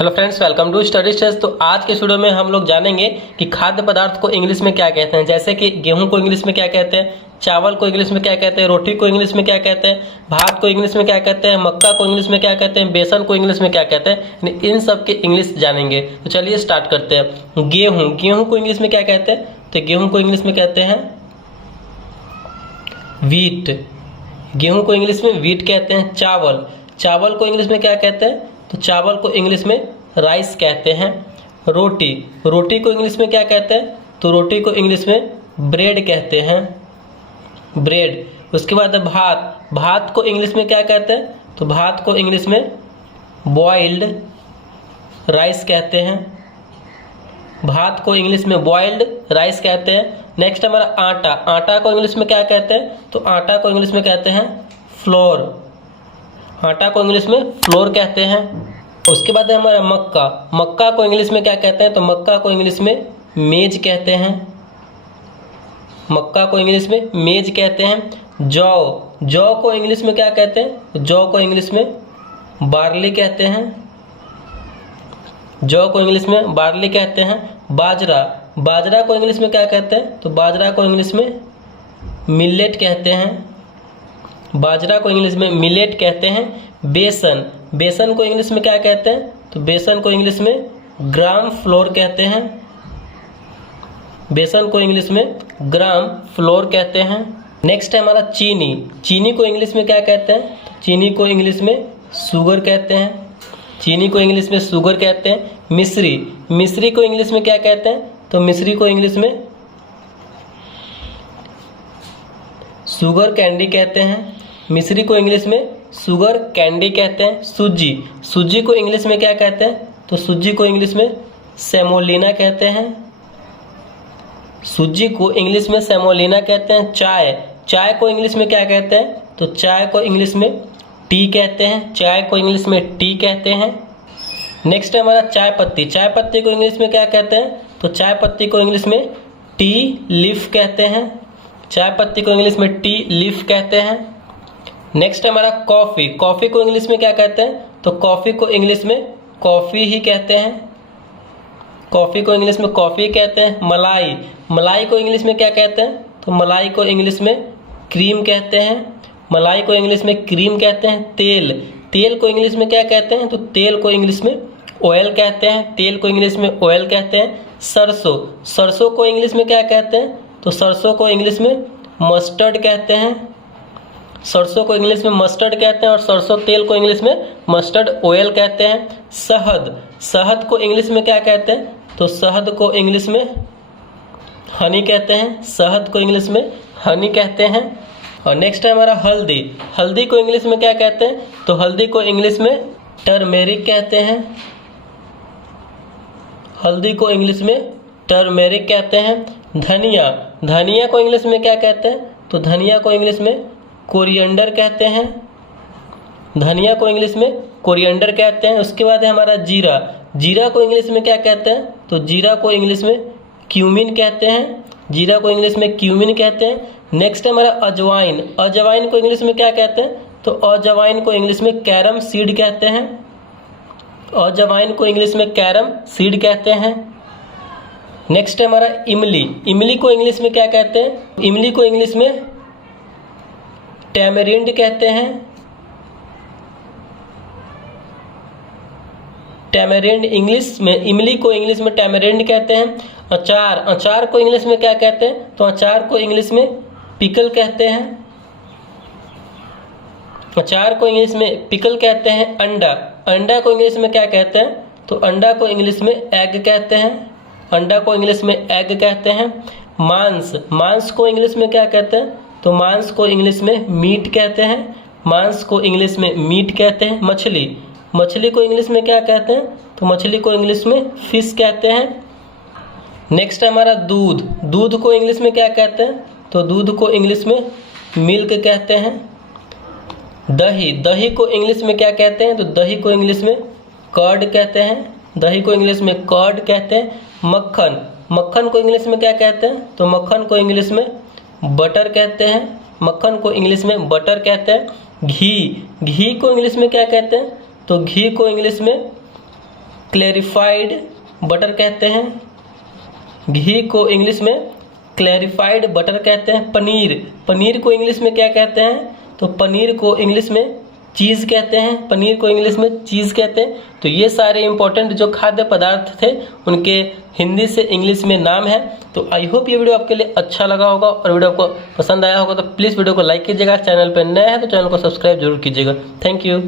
Hello friends, welcome to study test. तो आज के वीडियो में हम लोग जानेंगे कि खाद्य पदार्थ को इंग्लिश में क्या कहते हैं। जैसे कि गेहूं को इंग्लिश में क्या कहते हैं, चावल को इंग्लिश में क्या कहते हैं, रोटी को इंग्लिश में क्या कहते हैं, भात को इंग्लिश में क्या कहते हैं, मक्का को इंग्लिश में क्या कहते हैं, बेसन को इंग्लिश में क्या कहते हैं, इन सब के इंग्लिश जानेंगे। तो चलिए स्टार्ट करते हैं। गेहूँ को इंग्लिश में क्या कहते हैं, तो गेहूँ को इंग्लिश में कहते हैं व्हीट। गेहूँ को इंग्लिश में व्हीट कहते हैं। चावल को इंग्लिश में क्या कहते हैं, तो चावल को इंग्लिश में राइस कहते हैं। रोटी को इंग्लिश में क्या कहते हैं, तो रोटी को इंग्लिश में ब्रेड कहते हैं, ब्रेड। उसके बाद भात को इंग्लिश में क्या कहते हैं, तो भात को इंग्लिश में बॉइल्ड राइस कहते हैं। भात को इंग्लिश में बॉइल्ड राइस कहते हैं। नेक्स्ट हमारा आटा को इंग्लिश में क्या कहते हैं, तो आटा को इंग्लिश में कहते हैं फ्लोर। आटा को इंग्लिश में फ्लोर कहते हैं। उसके बाद है हमारा मक्का को इंग्लिश में क्या कहते हैं, तो मक्का को इंग्लिश में मेज कहते हैं। मक्का को इंग्लिश में मेज कहते हैं। जौ को इंग्लिश में क्या कहते हैं, जौ को इंग्लिश में बार्ली कहते हैं। जौ को इंग्लिश में बार्ली कहते हैं। बाजरा को इंग्लिश में क्या कहते हैं, तो बाजरा को इंग्लिश में मिलेट कहते हैं। बाजरा को इंग्लिश में मिलेट कहते हैं। बेसन को इंग्लिश में क्या कहते हैं, तो बेसन को इंग्लिश में ग्राम फ्लोर कहते हैं। बेसन को इंग्लिश में ग्राम फ्लोर कहते हैं। नेक्स्ट है हमारा चीनी को इंग्लिश में क्या कहते हैं, तो चीनी को इंग्लिश में शुगर कहते हैं। चीनी को इंग्लिश में शुगर कहते हैं। मिश्री को इंग्लिश में क्या कहते हैं, तो मिश्री को इंग्लिश में शुगर कैंडी कहते हैं। मिश्री को इंग्लिश में शुगर कैंडी कहते हैं। सूजी को इंग्लिश में क्या कहते हैं, तो सूजी को इंग्लिश में सेमोलिना कहते हैं। सूजी को इंग्लिश में सेमोलिना कहते हैं। चाय को इंग्लिश में क्या कहते हैं, तो चाय को इंग्लिश में टी कहते हैं। चाय को इंग्लिश में टी कहते हैं। नेक्स्ट है हमारा चाय पत्ती को इंग्लिश में क्या कहते हैं, तो चाय पत्ती को इंग्लिश में टी लीफ कहते हैं। चाय पत्ती को इंग्लिश में टी लीफ कहते हैं। नेक्स्ट है हमारा कॉफ़ी को इंग्लिश में क्या कहते हैं, तो कॉफ़ी को इंग्लिश में कॉफ़ी ही कहते हैं। कॉफ़ी को इंग्लिश में कॉफ़ी कहते हैं। मलाई को इंग्लिश में क्या कहते हैं, तो मलाई को इंग्लिश में क्रीम कहते हैं। मलाई को इंग्लिश में क्रीम कहते हैं। तेल को इंग्लिश में क्या कहते हैं, तो तेल को इंग्लिश में ऑयल कहते हैं। तेल को इंग्लिश में ऑयल कहते हैं। सरसों को इंग्लिश में क्या कहते हैं, तो सरसों को इंग्लिश में मस्टर्ड कहते हैं। सरसों को इंग्लिश में मस्टर्ड कहते हैं और सरसों तेल को इंग्लिश में मस्टर्ड ऑयल कहते हैं। शहद को इंग्लिश में क्या कहते हैं, तो शहद को इंग्लिश में हनी कहते हैं। शहद को इंग्लिश में हनी कहते हैं। और नेक्स्ट है हमारा हल्दी को इंग्लिश में क्या कहते हैं, तो हल्दी को इंग्लिश में टर्मेरिक कहते हैं। हल्दी को इंग्लिश में टर्मेरिक कहते हैं। धनिया को इंग्लिश में क्या कहते हैं, तो धनिया को इंग्लिश में कोरिएंडर कहते हैं। धनिया को इंग्लिश में कोरिएंडर कहते हैं। उसके बाद है हमारा जीरा को इंग्लिश में क्या कहते हैं, तो जीरा को इंग्लिश में क्यूमिन कहते हैं। जीरा को इंग्लिश में क्यूमिन कहते हैं। नेक्स्ट है हमारा अजवाइन को इंग्लिश में क्या कहते हैं, तो अजवाइन को इंग्लिश में कैरम सीड कहते हैं। अजवाइन को इंग्लिश में कैरम सीड कहते हैं। नेक्स्ट है हमारा इमली को इंग्लिश में क्या कहते हैं, इमली को इंग्लिश में टैमरिंड कहते हैं। टैमरिंड इंग्लिश में, इमली को इंग्लिश में टैमरिंड कहते हैं। अचार को इंग्लिश में क्या कहते हैं, तो अचार को इंग्लिश में पिकल कहते हैं। अचार को इंग्लिश में पिकल कहते हैं। अंडा को इंग्लिश में क्या कहते हैं, तो अंडा को इंग्लिश में एग कहते हैं। अंडा को इंग्लिश में एग कहते हैं। मांस को इंग्लिश में क्या कहते हैं, तो मांस को इंग्लिश में मीट कहते हैं। मांस को इंग्लिश में मीट कहते हैं। मछली को इंग्लिश में क्या कहते हैं, तो मछली को इंग्लिश में फिश कहते हैं। नेक्स्ट हमारा दूध को इंग्लिश में क्या कहते हैं, तो दूध को इंग्लिश में मिल्क कहते हैं। दही को इंग्लिश में क्या कहते हैं, तो दही को इंग्लिश में कर्ड कहते हैं। दही को इंग्लिश में कर्ड कहते हैं। मक्खन को इंग्लिश में क्या कहते हैं, तो मक्खन को इंग्लिश में बटर कहते हैं। मक्खन को इंग्लिश में बटर कहते हैं। घी को इंग्लिश में क्या कहते हैं, तो घी को इंग्लिश में क्लैरिफाइड बटर कहते हैं। घी को इंग्लिश में क्लैरिफाइड बटर कहते हैं। पनीर को इंग्लिश में क्या कहते हैं? तो पनीर को इंग्लिश में चीज़ कहते हैं। पनीर को इंग्लिश में चीज़ कहते हैं। तो ये सारे इंपॉर्टेंट जो खाद्य पदार्थ थे उनके हिंदी से इंग्लिश में नाम है। तो आई होप ये वीडियो आपके लिए अच्छा लगा होगा और वीडियो आपको पसंद आया होगा। तो प्लीज़ वीडियो को लाइक कीजिएगा। चैनल पर नया है तो चैनल को सब्सक्राइब जरूर कीजिएगा। Thank you.